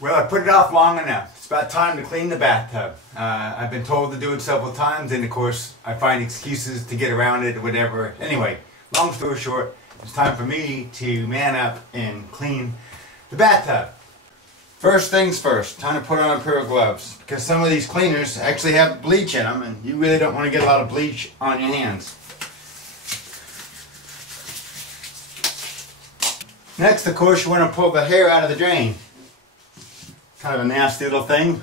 Well, I put it off long enough. It's about time to clean the bathtub. I've been told to do it several times, and of course I find excuses to get around it or whatever. Anyway, long story short, it's time for me to man up and clean the bathtub. First things first, time to put on a pair of gloves, because some of these cleaners actually have bleach in them, and you really don't want to get a lot of bleach on your hands. Next, of course, you want to pull the hair out of the drain. Kind of a nasty little thing.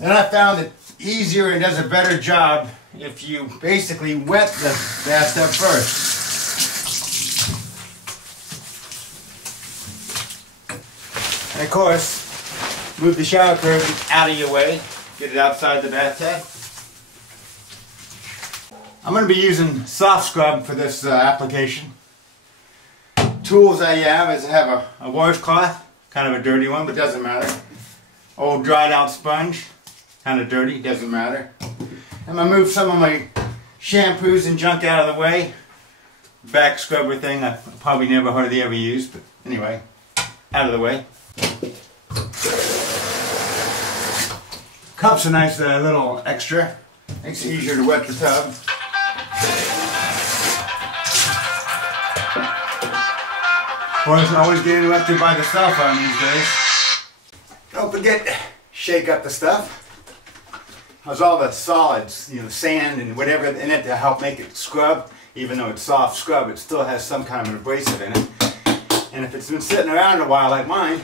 And I found it easier and does a better job if you basically wet the bathtub first. And of course, move the shower curtain out of your way. Get it outside the bathtub. I'm going to be using soft scrub for this application. Tools I have is I have a washcloth, kind of a dirty one, but doesn't matter. Old dried out sponge, kind of dirty, doesn't matter. I'm going to move some of my shampoos and junk out of the way. Back scrubber thing I probably never hardly ever used, but anyway, out of the way. Cup's a nice little extra. Makes it easier to wet the tub. Always getting interrupted by the cell phone these days. Don't forget, shake up the stuff. There's all the solids, you know, sand and whatever in it to help make it scrub. Even though it's soft scrub, it still has some kind of an abrasive in it. And if it's been sitting around a while like mine,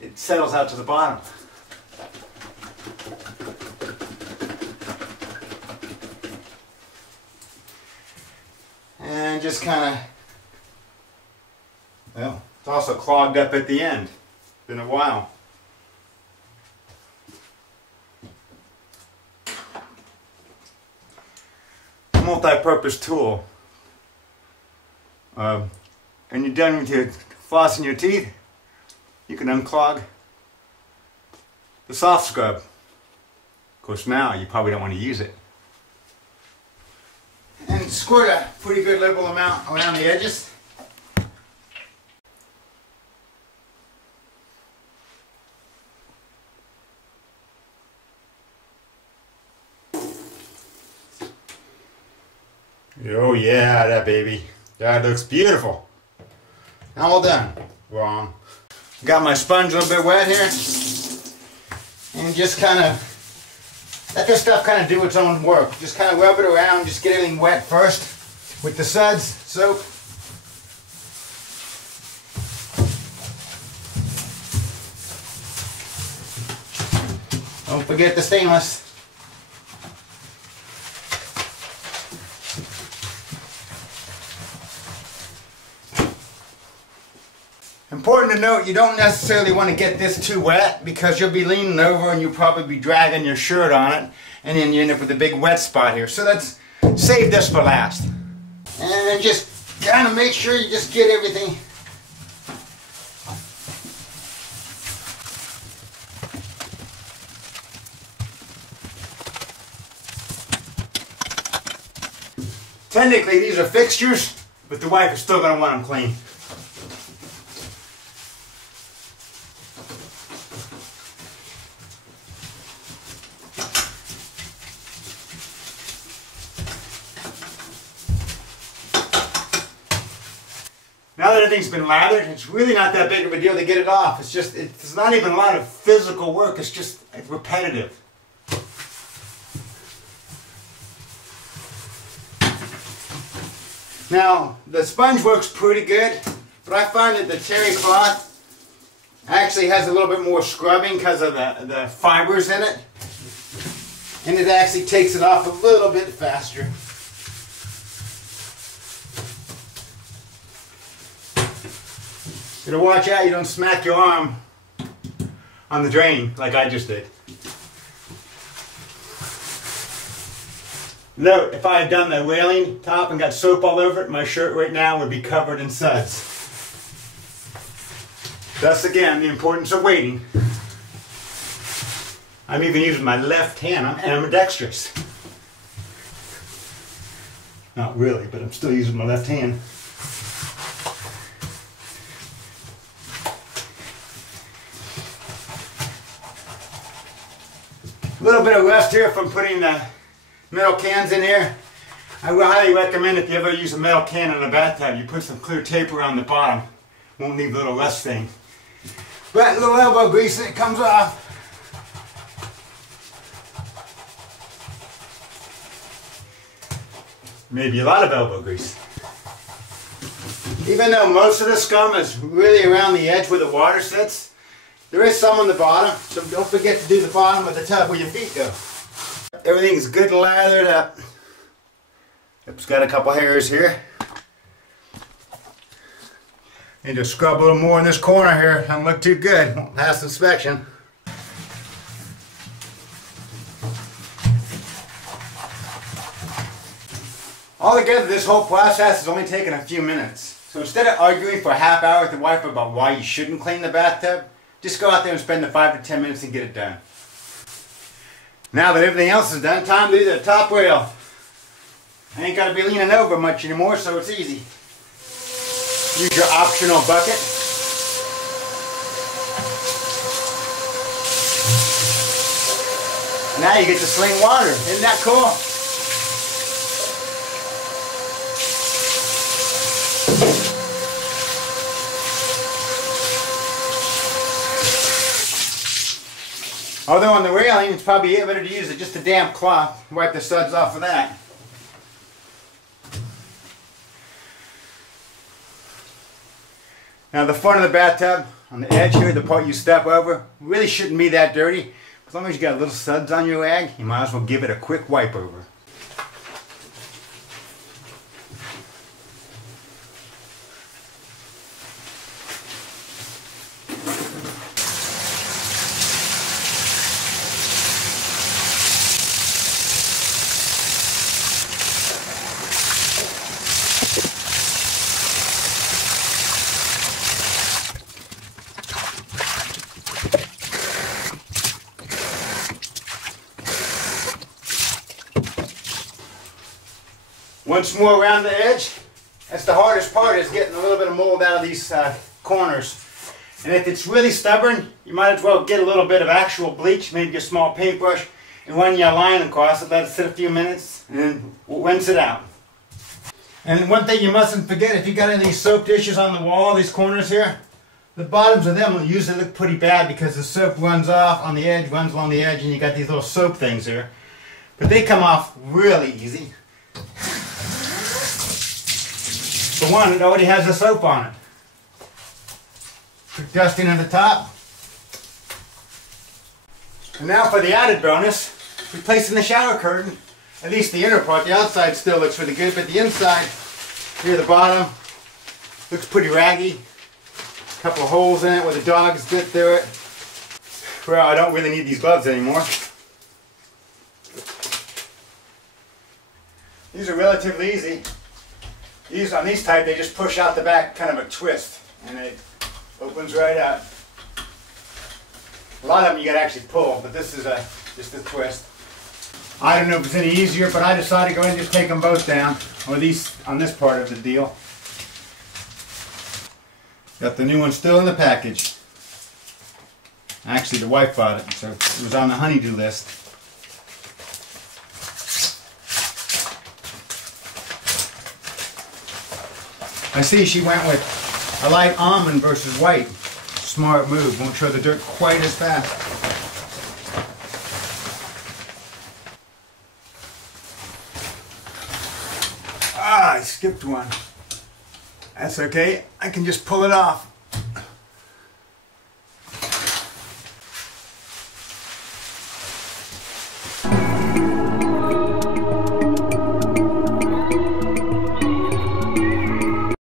it settles out to the bottom. And just kind of, well, it's also clogged up at the end. Been a while. Multi-purpose tool. And you're done with your flossing your teeth, you can unclog the soft scrub. Of course, now you probably don't want to use it. And squirt a pretty good liberal amount around the edges. Oh yeah, that baby. That looks beautiful. Now all done. Wrong. Got my sponge a little bit wet here. And just kind of let this stuff kind of do its own work. Just kind of rub it around, just get everything wet first with the suds, soap. Don't forget the stainless. Important to note, you don't necessarily want to get this too wet because you'll be leaning over and you'll probably be dragging your shirt on it and then you end up with a big wet spot here. So let's save this for last. And just kind of make sure you just get everything. Technically these are fixtures, but the wife is still going to want them clean. Now that everything's been lathered, it's really not that big of a deal to get it off. It's just, it's not even a lot of physical work, it's just repetitive. Now, the sponge works pretty good, but I find that the terry cloth actually has a little bit more scrubbing because of the fibers in it. And it actually takes it off a little bit faster. You gotta watch out you don't smack your arm on the drain like I just did. Note, if I had done the railing top and got soap all over it, my shirt right now would be covered in suds. Thus again, the importance of waiting. I'm even using my left hand, and I'm ambidextrous. Not really, but I'm still using my left hand. A little bit of rust here from putting the metal cans in here. I would highly recommend if you ever use a metal can in a bathtub, you put some clear tape around the bottom. Won't leave a little rust stain. But a little elbow grease and it comes off. Maybe a lot of elbow grease. Even though most of the scum is really around the edge where the water sits, there is some on the bottom, so don't forget to do the bottom of the tub where your feet go. Everything's good lathered up. It's got a couple hairs here. Need to scrub a little more in this corner here. Doesn't look too good. Won't pass inspection. Altogether, this whole process has only taken a few minutes. So instead of arguing for a half hour with your wife about why you shouldn't clean the bathtub, just go out there and spend the 5 to 10 minutes and get it done. Now that everything else is done, time to do the top rail. I ain't got to be leaning over much anymore, so it's easy. Use your optional bucket. Now you get to sling water. Isn't that cool? Although on the railing, it's probably better to use just a damp cloth. Wipe the suds off of that. Now the front of the bathtub, on the edge here, the part you step over, really shouldn't be that dirty. As long as you got little suds on your rag, you might as well give it a quick wipe over. Once more around the edge. That's the hardest part, is getting a little bit of mold out of these corners. And if it's really stubborn, you might as well get a little bit of actual bleach, maybe a small paintbrush, and run your line across it, let it sit a few minutes, and then rinse it out. And one thing you mustn't forget, if you got any of these soap dishes on the wall, these corners here, the bottoms of them will usually look pretty bad because the soap runs off on the edge, runs along the edge, and you got these little soap things here. But they come off really easy. The one that already has the soap on it. Quick dusting at the top. And now for the added bonus, replacing the shower curtain. At least the inner part, the outside still looks really good, but the inside, near the bottom, looks pretty raggy. A couple of holes in it where the dogs get through it. Well, I don't really need these gloves anymore. These are relatively easy. On these type, they just push out the back, kind of a twist, and it opens right up. A lot of them you got to actually pull, but this is just a twist. I don't know if it's any easier, but I decided to go ahead and just take them both down, or these on this part of the deal. Got the new one still in the package. Actually, the wife bought it, so it was on the honey-do list. I see she went with a light almond versus white. Smart move. Won't show the dirt quite as fast. Ah, I skipped one. That's okay. I can just pull it off.